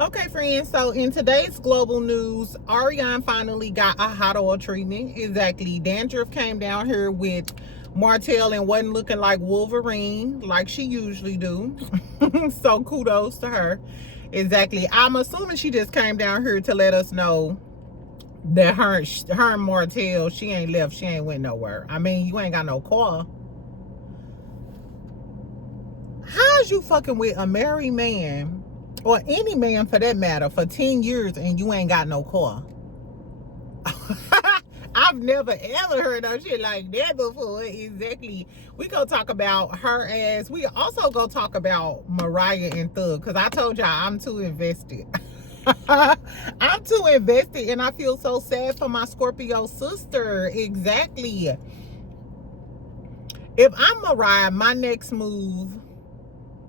Okay, friends, so in today's global news, Arionne finally got a hot oil treatment. Exactly. Dandruff came down here with Martell and wasn't looking like Wolverine like she usually do. So kudos to her. Exactly. I'm assuming she just came down here to let us know that her and Martell, she ain't left. She ain't went nowhere. I mean, you ain't got no car. How's you fucking with a married man, or any man for that matter, for 10 years and you ain't got no car? I've never ever heard no shit like that before. Exactly. We gonna talk about her ass. We also gonna talk about Mariah and Thug, because I told y'all I'm too invested. I'm too invested, and I feel so sad for my Scorpio sister. Exactly. If I'm Mariah, my next move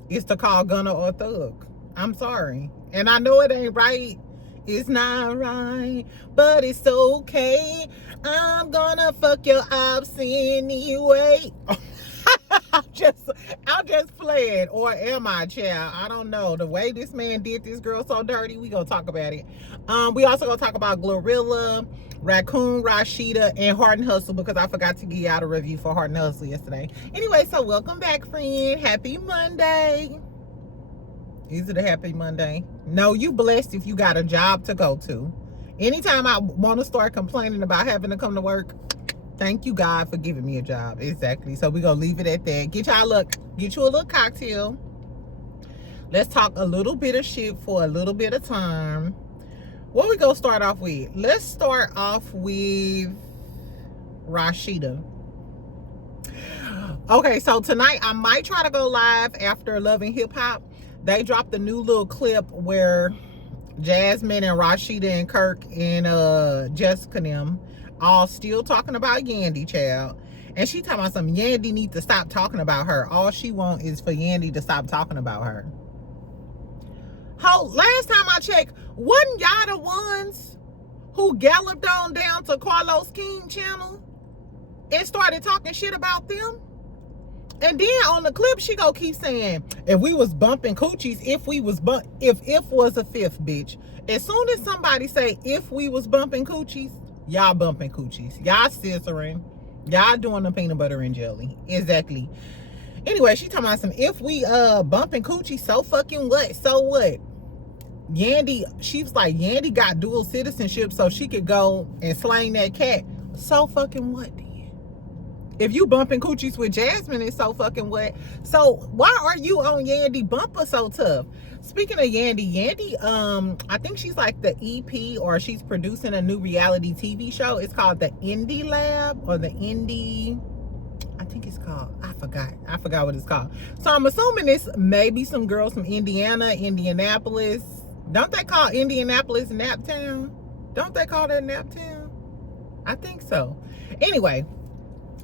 is to call Gunna or Thug. I'm sorry. And I know it ain't right. It's not right, but it's okay. I'm gonna fuck your ops anyway. I'm just playing. Or am I, child? I don't know. The way this man did this girl so dirty, we gonna talk about it. We also gonna talk about Glorilla, Raccoon, Rasheeda, and Heart and Hustle, because I forgot to give y'all a review for Heart and Hustle yesterday. Anyway, so welcome back, friend. Happy Monday. Is it a happy Monday? No, you blessed if you got a job to go to. Anytime I want to start complaining about having to come to work, thank you, God, for giving me a job. Exactly. So we're going to leave it at that. Get you a little cocktail. Let's talk a little bit of shit for a little bit of time. What we going to start off with? Let's start off with Rasheeda. Okay, so tonight I might try to go live after Love and Hip Hop. They dropped a new little clip where Jasmine and Rasheeda and Kirk and Jessica and them all still talking about Yandy, child. And she talking about some Yandy need to stop talking about her. All she want is for Yandy to stop talking about her. How last time I checked, wasn't y'all the ones who galloped on down to Carlos King channel and started talking shit about them? And then on the clip, she go keep saying, if we was bumping coochies, if was a fifth, bitch. As soon as somebody say, if we was bumping coochies, y'all bumping coochies. Y'all scissoring. Y'all doing the peanut butter and jelly. Exactly. Anyway, she talking about some, if we bumping coochies, so fucking what? So what? Yandy, she was like, Yandy got dual citizenship so she could go and slang that cat. So fucking what? If you bumping coochies with Jasmine, it's so fucking what? So why are you on Yandy bumper so tough? Speaking of Yandy, I think she's like the EP, or she's producing a new reality TV show. It's called the Indie Lab, or the Indie, I think it's called, I forgot what it's called. So I'm assuming it's maybe some girls from Indiana, Indianapolis. Don't they call Indianapolis Naptown? Don't they call that Naptown? I think so. Anyway,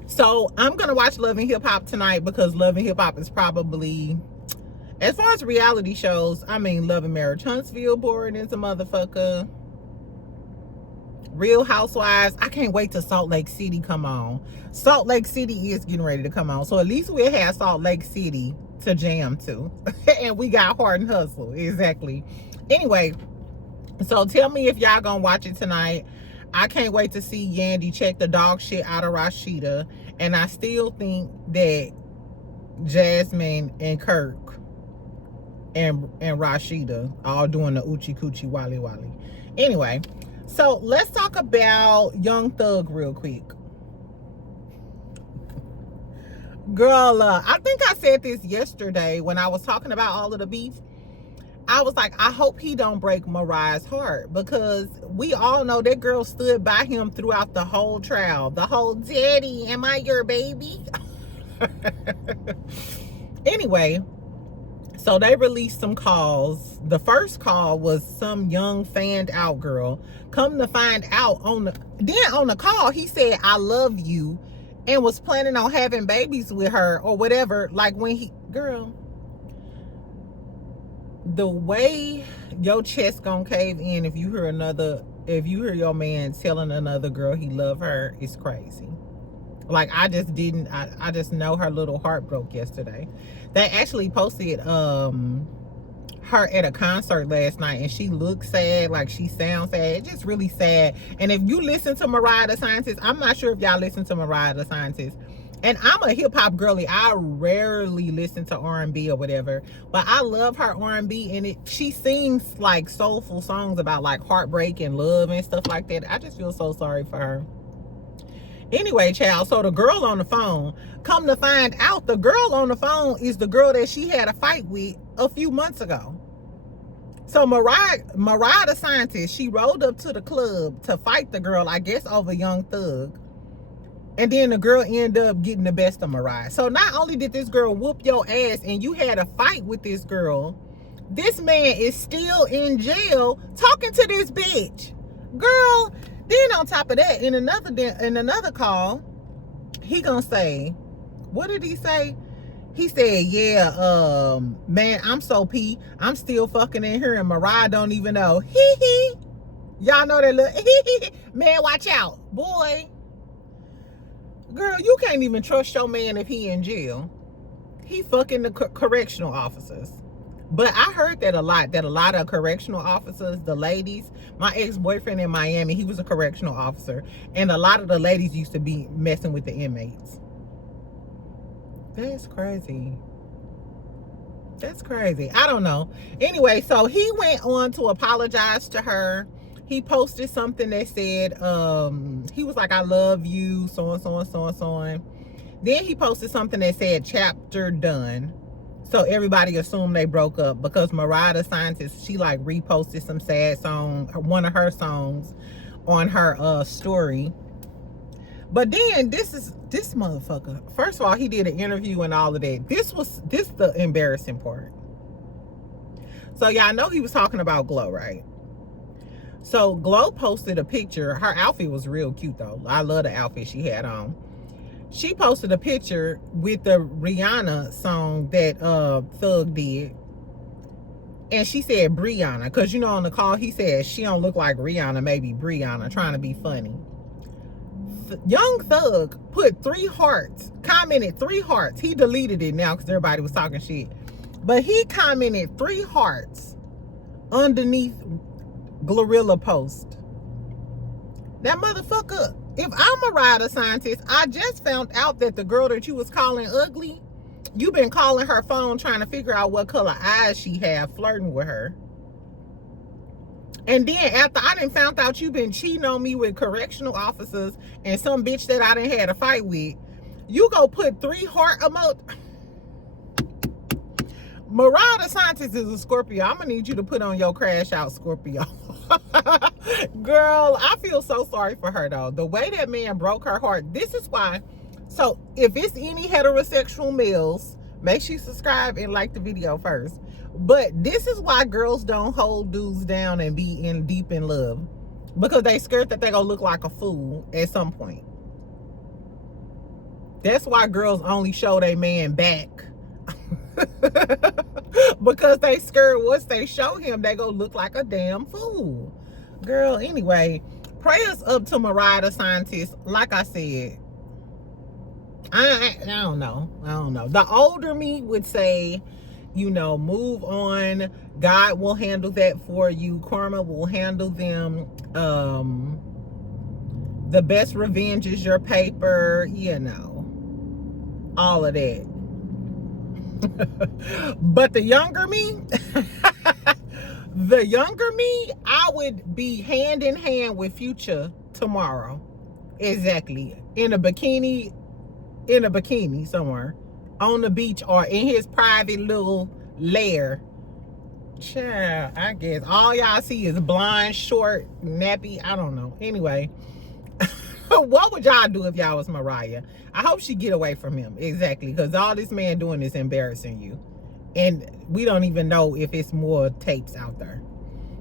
so I'm going to watch Love and Hip Hop tonight, because Love and Hip Hop is probably, as far as reality shows, I mean, Love and Marriage Huntsville boring as a motherfucker. Real Housewives, I can't wait till Salt Lake City come on. Salt Lake City is getting ready to come on. So at least we'll have Salt Lake City to jam to. And we got Heart and Hustle. Exactly. Anyway, so tell me if y'all gonna watch it tonight. I can't wait to see Yandy check the dog shit out of Rasheeda. And I still think that Jasmine and Kirk and Rasheeda all doing the Oochie Coochie Wally Wally. Anyway, so let's talk about Young Thug real quick. Girl, I think I said this yesterday when I was talking about all of the beef. I was like, I hope he don't break Mariah's heart, because we all know that girl stood by him throughout the whole trial. The whole, daddy, am I your baby? Anyway, so they released some calls. The first call was some young fanned out girl. Come to find out, on the call, he said, I love you, and was planning on having babies with her or whatever. Like, when he, girl, the way your chest gonna cave in if you hear your man telling another girl he love her is crazy. Like, I just know her little heart broke yesterday. They actually posted her at a concert last night, and she looks sad, like she sounds sad. It's just really sad. And if you listen to Mariah the Scientist, I'm not sure if y'all listen to Mariah the Scientist, and I'm a hip-hop girly. I rarely listen to R&B or whatever, but I love her R&B, and she sings like soulful songs about like heartbreak and love and stuff like that. I just feel so sorry for her. Anyway, child, so the girl on the phone, come to find out, the girl on the phone is the girl that she had a fight with a few months ago. So Mariah the Scientist, she rolled up to the club to fight the girl, I guess over Young Thug. And then the girl ended up getting the best of Mariah. So not only did this girl whoop your ass and you had a fight with this girl, this man is still in jail talking to this bitch. Girl, then on top of that, in another call, he gonna say, what did he say? He said, yeah, man, I'm so pee. I'm still fucking in here and Mariah don't even know. Hee hee. Y'all know that little hee hee. Man, watch out. Boy. Girl, you can't even trust your man if he in jail. He fucking the correctional officers. But I heard that a lot of correctional officers, the ladies, my ex-boyfriend in Miami, he was a correctional officer, and a lot of the ladies used to be messing with the inmates. That's crazy. That's crazy. I don't know. Anyway, so he went on to apologize to her. He posted something that said, he was like, I love you, so and so and so and so on. Then he posted something that said, chapter done. So everybody assumed they broke up because Mariah the Scientist, she like reposted some sad song, one of her songs on her story. But then this motherfucker, first of all, he did an interview and all of that. This the embarrassing part. So y'all know he was talking about Glow, right? So Glow posted a picture. Her outfit was real cute though. I love the outfit she had on. She posted a picture with the Rihanna song that Thug did. And she said Brianna. Because you know on the call he said she don't look like Rihanna, maybe Brianna, trying to be funny. Young Thug put 3 hearts, commented 3 hearts. He deleted it now because everybody was talking shit. But he commented 3 hearts underneath Glorilla post. That motherfucker, if I'm Mariah the Scientist, I just found out that the girl that you was calling ugly, you been calling her phone trying to figure out what color eyes she have, flirting with her. And then after I done found out you been cheating on me with correctional officers and some bitch that I done had a fight with, you go put 3 heart emoji. Mariah the Scientist is a Scorpio. I'm gonna need you to put on your crash out Scorpio. Girl, I feel so sorry for her though. The way that man broke her heart. This is why. So if it's any heterosexual males, make sure you subscribe and like the video first. But this is why girls don't hold dudes down and be deep in love. Because they scared that they gonna look like a fool at some point. That's why girls only show their man back. Because they scared once they show him, they gonna look like a damn fool. Girl, anyway, prayers up to Mariah the Scientist. Like I said, I don't know. The older me would say, you know, move on. God will handle that for you. Karma will handle them. The best revenge is your paper, you know, all of that. But the younger me, I would be hand in hand with Future tomorrow. Exactly. In a bikini somewhere on the beach or in his private little lair. Child, I guess all y'all see is blonde, short, nappy. I don't know. Anyway, what would y'all do if y'all was Mariah? I hope she get away from him. Exactly, because all this man doing is embarrassing you, and we don't even know if it's more tapes out there.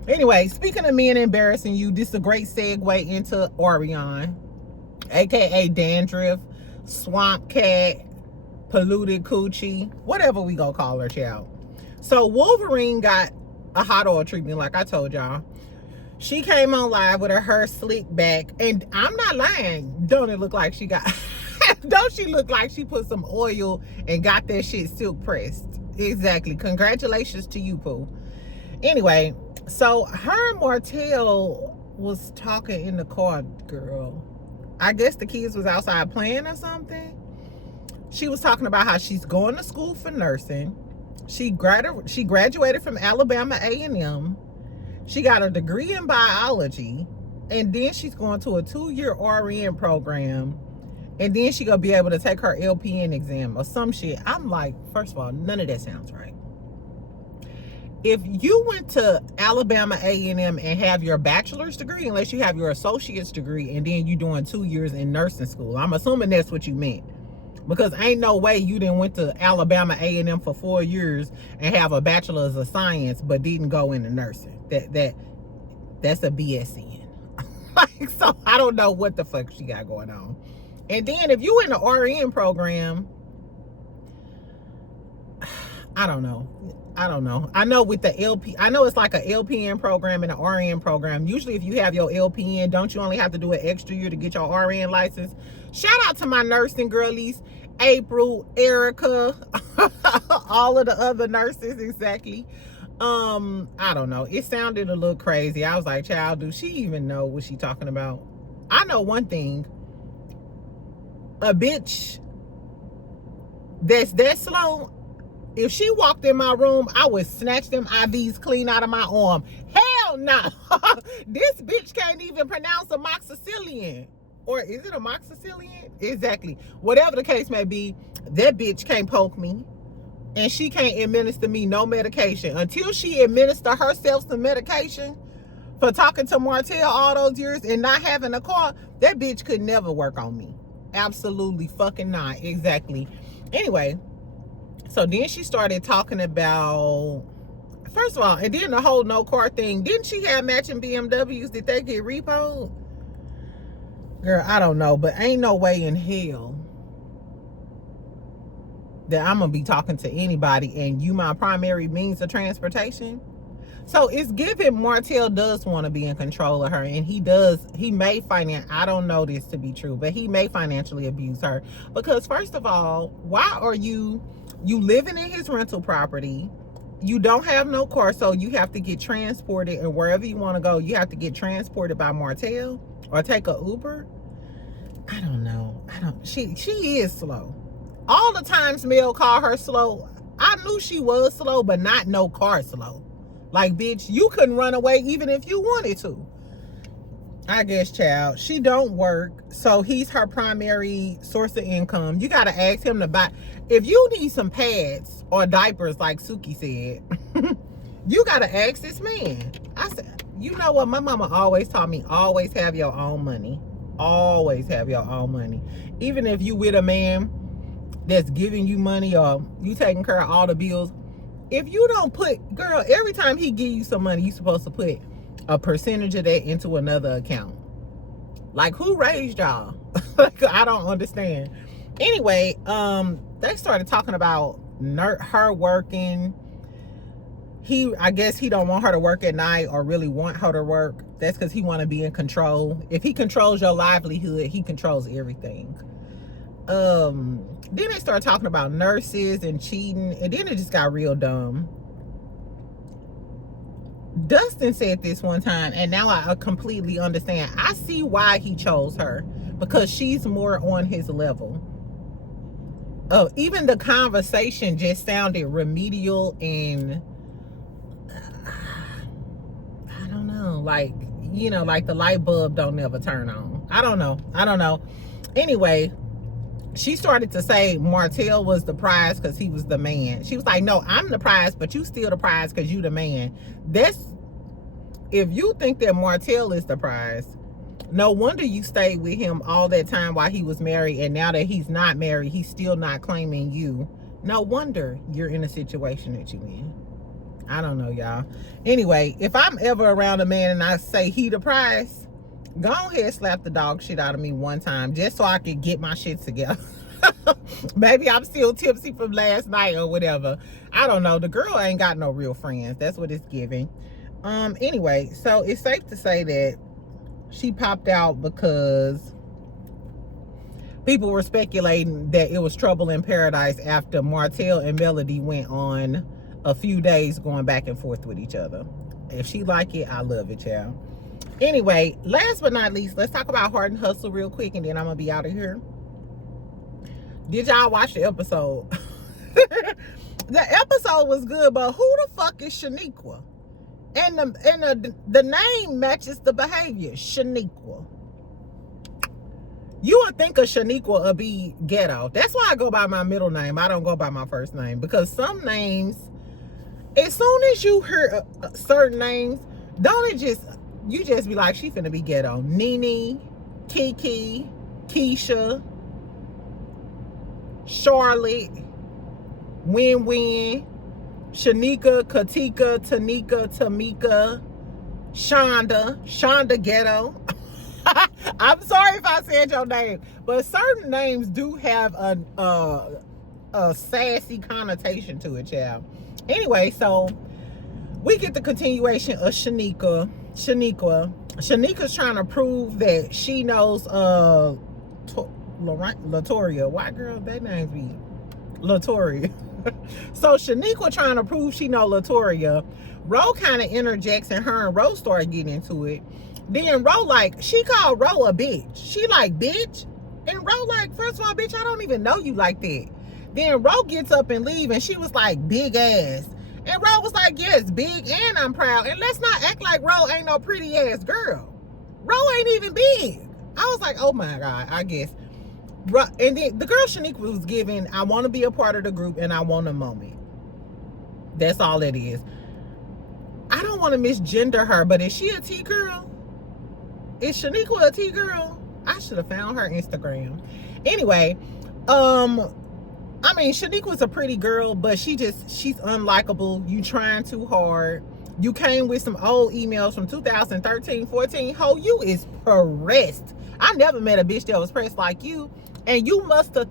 Anyway, speaking of men embarrassing you, this is a great segue into Arionne, aka Dandruff, Swamp Cat, Polluted Coochie, whatever we gonna call her, child. So Wolverine got a hot oil treatment, like I told y'all. She came on live with her hair slicked back, and I'm not lying. Don't it look like she got? Don't she look like she put some oil and got that shit silk pressed? Exactly. Congratulations to you, Pooh. Anyway, so her and Martell was talking in the car, girl. I guess the kids was outside playing or something. She was talking about how she's going to school for nursing. She graduated from Alabama A&M. She got a degree in biology. And then she's going to a 2-year RN program. And then she gonna be able to take her LPN exam or some shit. I'm like, first of all, none of that sounds right. If you went to Alabama A&M and have your bachelor's degree, unless you have your associate's degree, and then you doing 2 years in nursing school, I'm assuming that's what you meant. Because ain't no way you didn't went to Alabama A&M for 4 years and have a bachelor's of science but didn't go into nursing. That's a BSN. Like, so I don't know what the fuck she got going on. And then if you in the RN program, I don't know. I know with the I know it's like a LPN program and an RN program. Usually if you have your LPN, don't you only have to do an extra year to get your RN license? Shout out to my nursing girlies, April, Erica, all of the other nurses, exactly. I don't know. It sounded a little crazy. I was like, child, do she even know what she talking about? I know one thing. A bitch that's that slow, if she walked in my room, I would snatch them IVs clean out of my arm. Hell no. This bitch can't even pronounce amoxicillin. Or is it amoxicillin? Exactly. Whatever the case may be, that bitch can't poke me. And she can't administer me no medication. Until she administer herself some medication for talking to Martell all those years and not having a car, that bitch could never work on me. Absolutely fucking not. Exactly. Anyway, so then she started talking about, first of all, and then the whole no car thing. Didn't she have matching BMWs? Did they get repoed? Girl, I don't know, but ain't no way in hell that I'm gonna be talking to anybody and you my primary means of transportation. So it's given Martell does want to be in control of her, and he may I don't know this to be true, but he may financially abuse her. Because first of all, why are you living in his rental property? You don't have no car, so you have to get transported, and wherever you want to go, you have to get transported by Martell or take a Uber. I don't know. She is slow. All the times Mel called her slow, I knew she was slow, but not no car slow. Like, bitch, you couldn't run away even if you wanted to. I guess, child, she don't work, so he's her primary source of income. You got to ask him to buy. If you need some pads or diapers, like Suki said, you got to ask this man. I said, you know what? My mama always taught me, always have your own money. Always have your own money. Even if you with a man that's giving you money or you taking care of all the bills, if you don't put, girl, every time he give you some money, you supposed to put a percentage of that into another account. Like, who raised y'all? Like, I don't understand. Anyway, they started talking about her working. I guess he don't want her to work at night or really want her to work. That's because he want to be in control. If he controls your livelihood, he controls everything. Then they started talking about nurses and cheating, and then it just got real dumb. Dustin said this one time, and now I completely understand. I see why he chose her, because she's more on his level. Even the conversation just sounded remedial and I don't know, like, you know, like the light bulb don't never turn on. I don't know. Anyway, she started to say Martell was the prize because he was the man. She was like, no, I'm the prize, but you still the prize because you the man. If you think that Martell is the prize, no wonder you stayed with him all that time while he was married, and now that he's not married, he's still not claiming you. No wonder you're in a situation that you in. I don't know, y'all. Anyway, if I'm ever around a man and I say he the prize, go ahead, slap the dog shit out of me one time just so I can get my shit together. Maybe I'm still tipsy from last night or whatever. I don't know. The girl ain't got no real friends. That's what it's giving. Anyway, so it's safe to say that she popped out because people were speculating that it was trouble in paradise after Martell and Melody went on a few days going back and forth with each other. If she like it, I love it, y'all. Anyway, last but not least, let's talk about Heart and Hustle real quick, and then I'm gonna be out of here. Did y'all watch the episode? The episode was good, but who the fuck is Shaniqua? And the name matches the behavior. Shaniqua. You would think of Shaniqua would be ghetto. That's why I go by my middle name. I don't go by my first name, because some names, as soon as you hear certain names, don't it just, you just be like, she finna be ghetto. Nene, Kiki, Keisha, Charlotte, Win-Win, Shanika, Katika, Tanika, Tamika, Shonda ghetto. I'm sorry if I said your name, but certain names do have a sassy connotation to it, child. Anyway, so we get the continuation of Shaniqua. Shanika's trying to prove that she knows Latoria. Why, girl, that name's be Latoria. So Shaniqua trying to prove she know Latoria. Ro kind of interjects, and her and Ro start getting into it. Then Ro, like, she called Ro a bitch. She like, bitch? And Ro like, first of all, bitch, I don't even know you like that. Then Ro gets up and leave, and she was like, big ass. And Ro was like, yes, big, and I'm proud. And let's not act like Ro ain't no pretty ass girl. Ro ain't even big. I was like, oh my God, I guess. And then the girl Shaniqua was giving, I want to be a part of the group and I want a moment. That's all it is. I don't want to misgender her, but is she a T girl? Is Shaniqua a T girl? I should have found her Instagram. Anyway, I mean, Shaniqua's a pretty girl, but she's unlikable. You trying too hard. You came with some old emails from 2013, 14. Ho, you is pressed. I never met a bitch that was pressed like you. And you must have,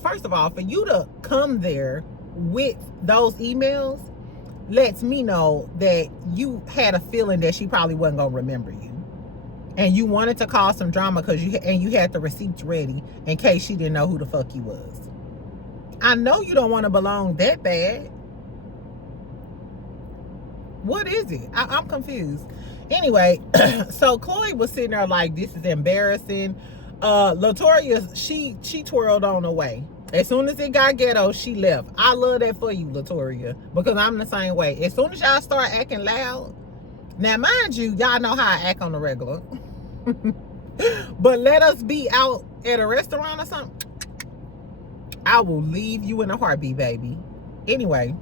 first of all, for you to come there with those emails lets me know that you had a feeling that she probably wasn't going to remember you. And you wanted to cause some drama because you had the receipts ready in case she didn't know who the fuck you was. I know you don't want to belong that bad. What is it? I'm confused. Anyway, so Chloe was sitting there like, this is embarrassing. Latoria, she twirled on her way. As soon as it got ghetto, she left. I love that for you, Latoria, because I'm the same way. As soon as y'all start acting loud, now mind you, y'all know how I act on the regular. But let us be out at a restaurant or something, I will leave you in a heartbeat, baby. Anyway,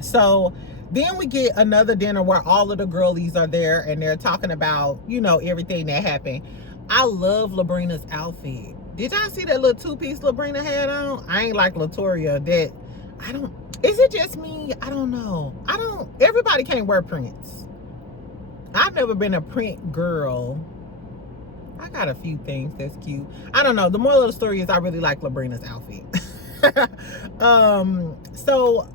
so then we get another dinner where all of the girlies are there and they're talking about, you know, everything that happened. I love Labrina's outfit. Did y'all see that little two-piece Labrina had on? I ain't like Latoria. Is it just me? I don't know. Everybody can't wear prints. I've never been a print girl. I got a few things that's cute. I don't know. The moral of the story is I really like Labrina's outfit. So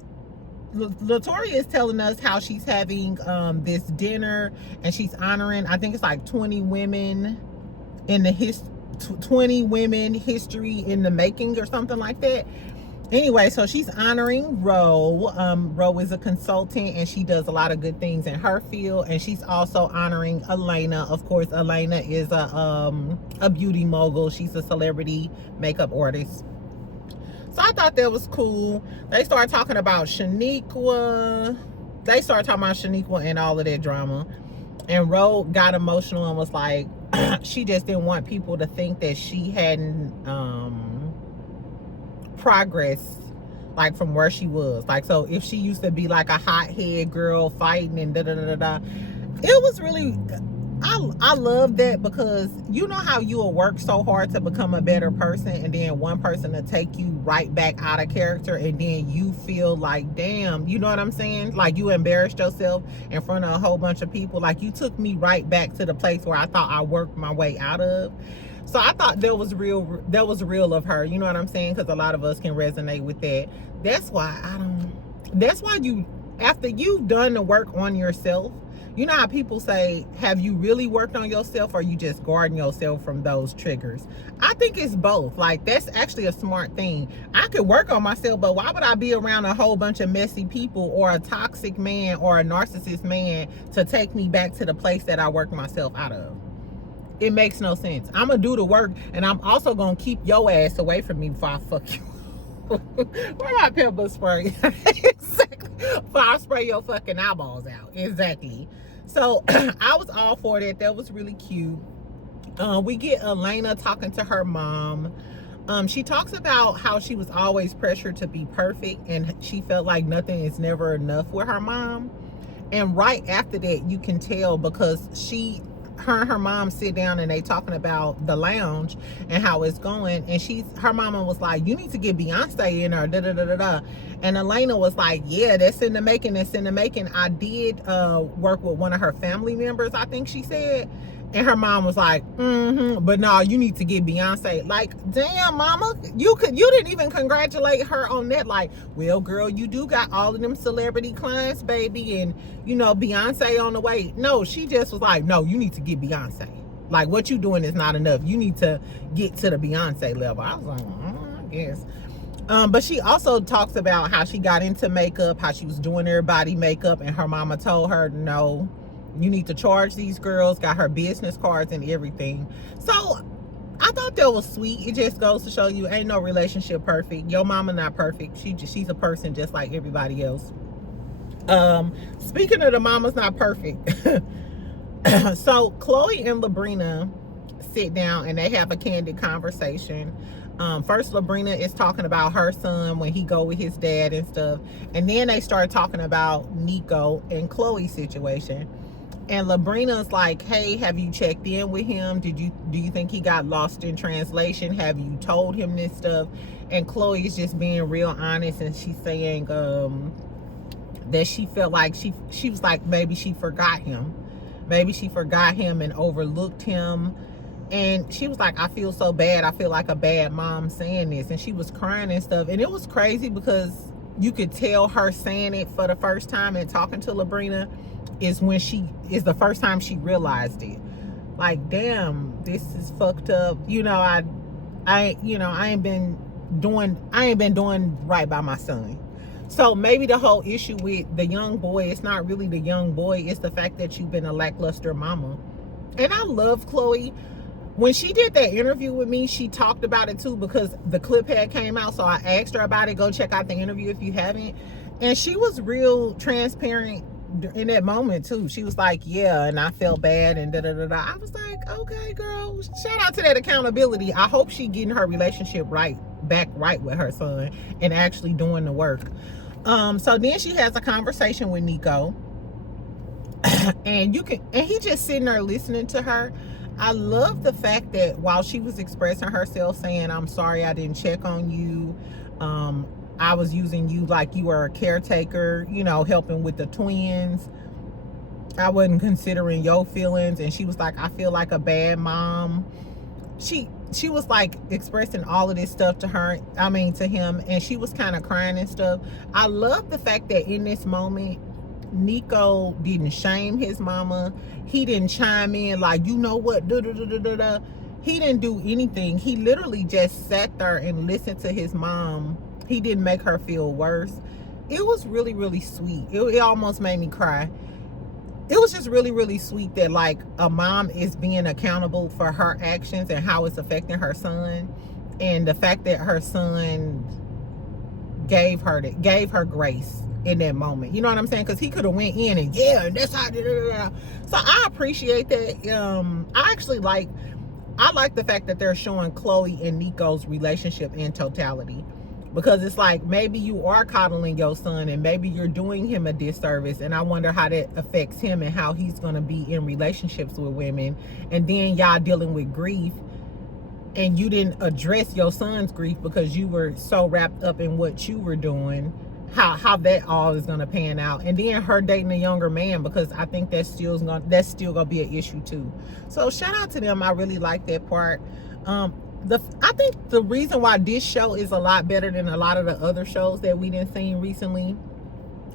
Latoria is telling us how she's having this dinner and she's honoring, I think it's like 20 women in the 20 women history in the making or something like that. Anyway, so she's honoring Ro. Ro is a consultant and she does a lot of good things in her field. And she's also honoring Elena. Of course, Elena is a beauty mogul. She's a celebrity makeup artist. So I thought that was cool. They started talking about Shaniqua. And all of that drama. And Ro got emotional and was like, she just didn't want people to think that she hadn't progress like from where she was. Like, so if she used to be like a hothead girl fighting and it was really, I love that, because you know how you will work so hard to become a better person and then one person to take you right back out of character and then you feel like, damn, you know what I'm saying? Like you embarrassed yourself in front of a whole bunch of people. Like you took me right back to the place where I thought I worked my way out of. So I thought that was real of her. You know what I'm saying? Because a lot of us can resonate with that. That's why after you've done the work on yourself, You know how people say, have you really worked on yourself, or you just guarding yourself from those triggers? I think it's both. Like, that's actually a smart thing. I could work on myself, but why would I be around a whole bunch of messy people or a toxic man or a narcissist man to take me back to the place that I worked myself out of? It makes no sense. I'm gonna do the work, and I'm also gonna keep your ass away from me before I fuck you. Where my pepper spray? Exactly. Before I spray your fucking eyeballs out. Exactly. So I was all for that. That was really cute. We get Elena talking to her mom. She talks about how she was always pressured to be perfect, and she felt like nothing is never enough with her mom. And right after that, you can tell, because her and her mom sit down and they talking about the lounge and how it's going, and her mama was like, you need to get Beyonce in her, da da da da da. And Elena was like, yeah, that's in the making. I did work with one of her family members, I think she said. And her mom was like, but no, you need to get Beyonce. Like, damn, mama, you didn't even congratulate her on that. Like, well, girl, you do got all of them celebrity clients, baby, and Beyonce on the way. No, she just was like, no, you need to get Beyonce. Like, what you doing is not enough. You need to get to the Beyonce level. I was like, I guess. But she also talks about how she got into makeup, how she was doing everybody makeup, and her mama told her, no, you need to charge these girls, got her business cards and everything. So I thought that was sweet. It just goes to show you, ain't no relationship perfect. Your mama not perfect. She's a person just like everybody else. Speaking of the mamas not perfect, so Chloe and Labrina sit down and they have a candid conversation. First, Labrina is talking about her son when he go with his dad and stuff, and then they start talking about Nico and Chloe's situation. And Labrina's like, hey, have you checked in with him? Do you think he got lost in translation? Have you told him this stuff? And Chloe's just being real honest, and she's saying that she felt like she was like, maybe she forgot him. Maybe she forgot him and overlooked him. And she was like, I feel so bad. I feel like a bad mom saying this. And she was crying and stuff. And it was crazy because you could tell her saying it for the first time and talking to Labrina is the first time she realized it. Like, damn, this is fucked up. I ain't been doing right by my son. So maybe the whole issue with the young boy, it's not really the young boy, it's the fact that you've been a lackluster mama. And I love Chloe. When she did that interview with me, she talked about it too, because the clip had came out. So I asked her about it. Go check out the interview if you haven't. And she was real transparent in that moment too. She was like, yeah, and I felt bad and da da da da. I was like, okay, girl, shout out to that accountability. I hope she getting her relationship back right with her son and actually doing the work. So then she has a conversation with Nico, and he just sitting there listening to her. I love the fact that while she was expressing herself, saying, I'm sorry I didn't check on you, I was using you like you were a caretaker, helping with the twins. I wasn't considering your feelings. And she was like, I feel like a bad mom. She was like expressing all of this stuff to him, and she was kind of crying and stuff. I love the fact that in this moment, Nico didn't shame his mama. He didn't chime in like, you know what, da da da da da da. He didn't do anything. He literally just sat there and listened to his mom. He didn't make her feel worse. It was really, really sweet. It almost made me cry. It was just really, really sweet that like a mom is being accountable for her actions and how it's affecting her son, and the fact that her son gave her grace in that moment. You know what I'm saying? Because he could have went in and that's how. So I appreciate that. I like the fact that they're showing Chloe and Nico's relationship in totality. Because it's like, maybe you are coddling your son and maybe you're doing him a disservice, and I wonder how that affects him and how he's going to be in relationships with women. And then y'all dealing with grief, and you didn't address your son's grief because you were so wrapped up in what you were doing, how that all is going to pan out. And then her dating a younger man, because I think that's still going to be an issue too. So shout out to them. I really like that part. I think the reason why this show is a lot better than a lot of the other shows that we didn't see recently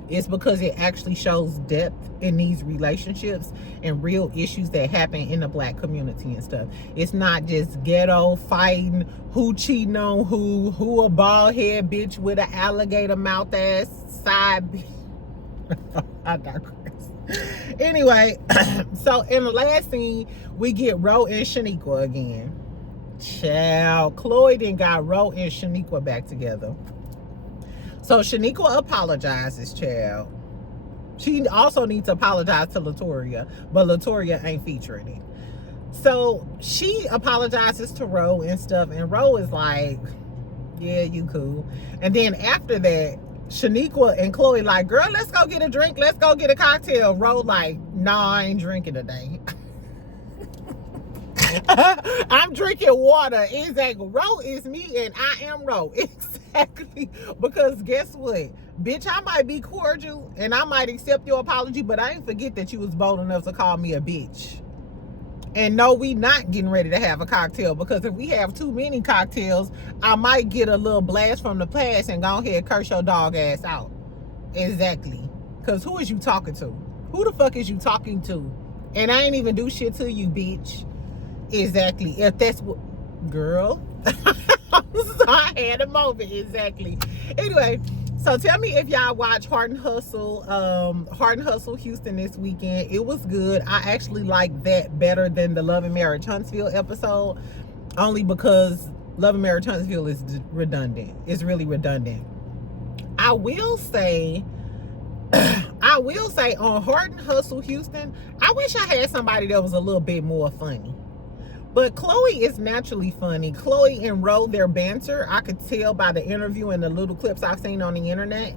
It's because it actually shows depth in these relationships and real issues that happen in the black community and stuff. It's not just ghetto fighting, who cheating on who a bald head bitch with an alligator mouth ass side. I digress. Anyway, so in the last scene, we get Ro and Shaniqua again. Child, Chloe then got Ro and Shaniqua back together. So Shaniqua apologizes, child. She also needs to apologize to Latoria, but Latoria ain't featuring it. So she apologizes to Ro and stuff, and Ro is like, yeah, you cool. And then after that, Shaniqua and Chloe like, girl, let's go get a drink. Let's go get a cocktail. Ro like, nah, I ain't drinking today. I'm drinking water. Exactly. Ro is me and I am Ro. Exactly. Because guess what? Bitch, I might be cordial and I might accept your apology, but I ain't forget that you was bold enough to call me a bitch. And no, we not getting ready to have a cocktail, because if we have too many cocktails, I might get a little blast from the past and go ahead and curse your dog ass out. Exactly. Because who is you talking to? Who the fuck is you talking to? And I ain't even do shit to you, bitch. Exactly. If that's what, girl. So I had a moment. Exactly. Anyway, so tell me if y'all watch Heart and Hustle, Houston this weekend. It was good. I actually like that better than the Love and Marriage Huntsville episode, only because Love and Marriage Huntsville is redundant. It's really redundant. I will say on Heart and Hustle Houston, I wish I had somebody that was a little bit more funny. But Chloe is naturally funny. Chloe and Ro, their banter, I could tell by the interview and the little clips I've seen on the internet,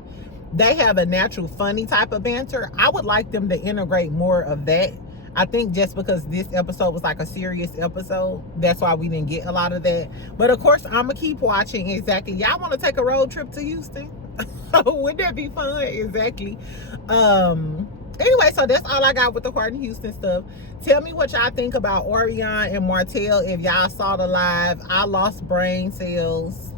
they have a natural funny type of banter. I would like them to integrate more of that. I think just because this episode was like a serious episode, that's why we didn't get a lot of that. But of course, I'm gonna keep watching. Exactly. Y'all want to take a road trip to Houston? Wouldn't that be fun? Exactly. Anyway, so that's all I got with the Heart and Houston stuff. Tell me what y'all think about Arionne and Martell if y'all saw the live. I lost brain cells.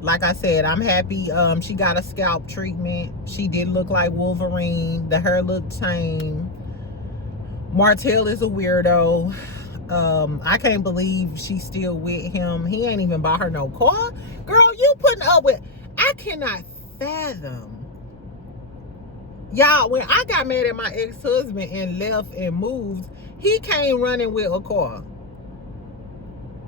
Like I said, I'm happy she got a scalp treatment. She did look like Wolverine. The hair looked tame. Martell is a weirdo. I can't believe she's still with him. He ain't even bought her no car. Girl, you putting up with... I cannot fathom. Y'all, when I got mad at my ex-husband and left and moved, he came running with a car.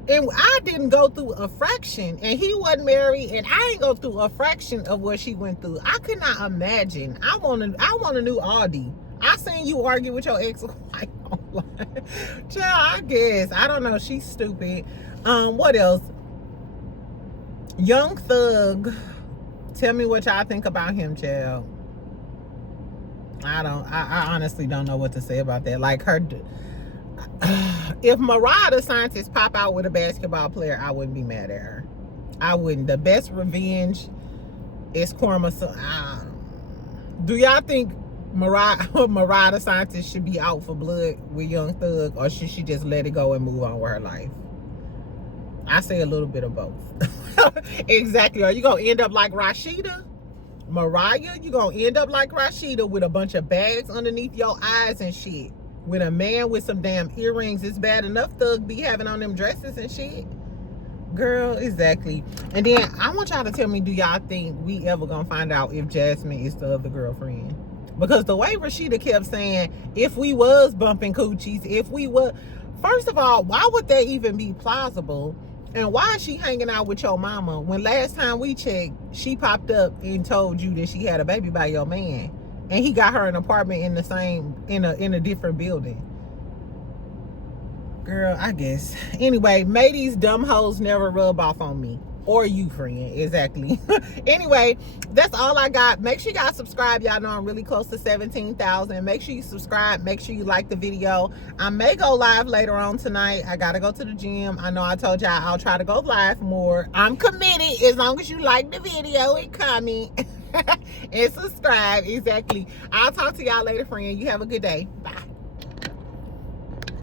And I didn't go through a fraction, and he wasn't married, and I didn't go through a fraction of what she went through. I could not imagine. I want a new Audi. I seen you argue with your ex-wife online. Child, I guess. I don't know. She's stupid. What else? Young Thug. Tell me what y'all think about him, child. I honestly don't know what to say about that. Like, if Mariah the Scientist pop out with a basketball player, I wouldn't be mad at her. I wouldn't. The best revenge is karma. So, do y'all think Mariah the Scientist should be out for blood with Young Thug, or should she just let it go and move on with her life? I say a little bit of both. Exactly. Are you gonna end up like Rasheeda? Mariah, you gonna end up like Rasheeda with a bunch of bags underneath your eyes and shit. With a man with some damn earrings. It's bad enough Thug be having on them dresses and shit. Girl, exactly. And then I want y'all to tell me, do y'all think we ever gonna find out if Jasmine is the other girlfriend? Because the way Rasheeda kept saying, if we was bumping coochies, if we were... First of all, why would that even be plausible? And why is she hanging out with your mama when last time we checked, she popped up and told you that she had a baby by your man, and he got her an apartment in the same, in a different building? Girl, I guess. Anyway, may these dumb hoes never rub off on me. Or you, friend. Exactly. Anyway, that's all I got. Make sure y'all subscribe. Y'all know I'm really close to 17,000. Make sure you subscribe. Make sure you like the video. I may go live later on tonight. I gotta go to the gym. I know I told y'all I'll try to go live more. I'm committed as long as you like the video and comment and subscribe. Exactly. I'll talk to y'all later, friend. You have a good day. Bye.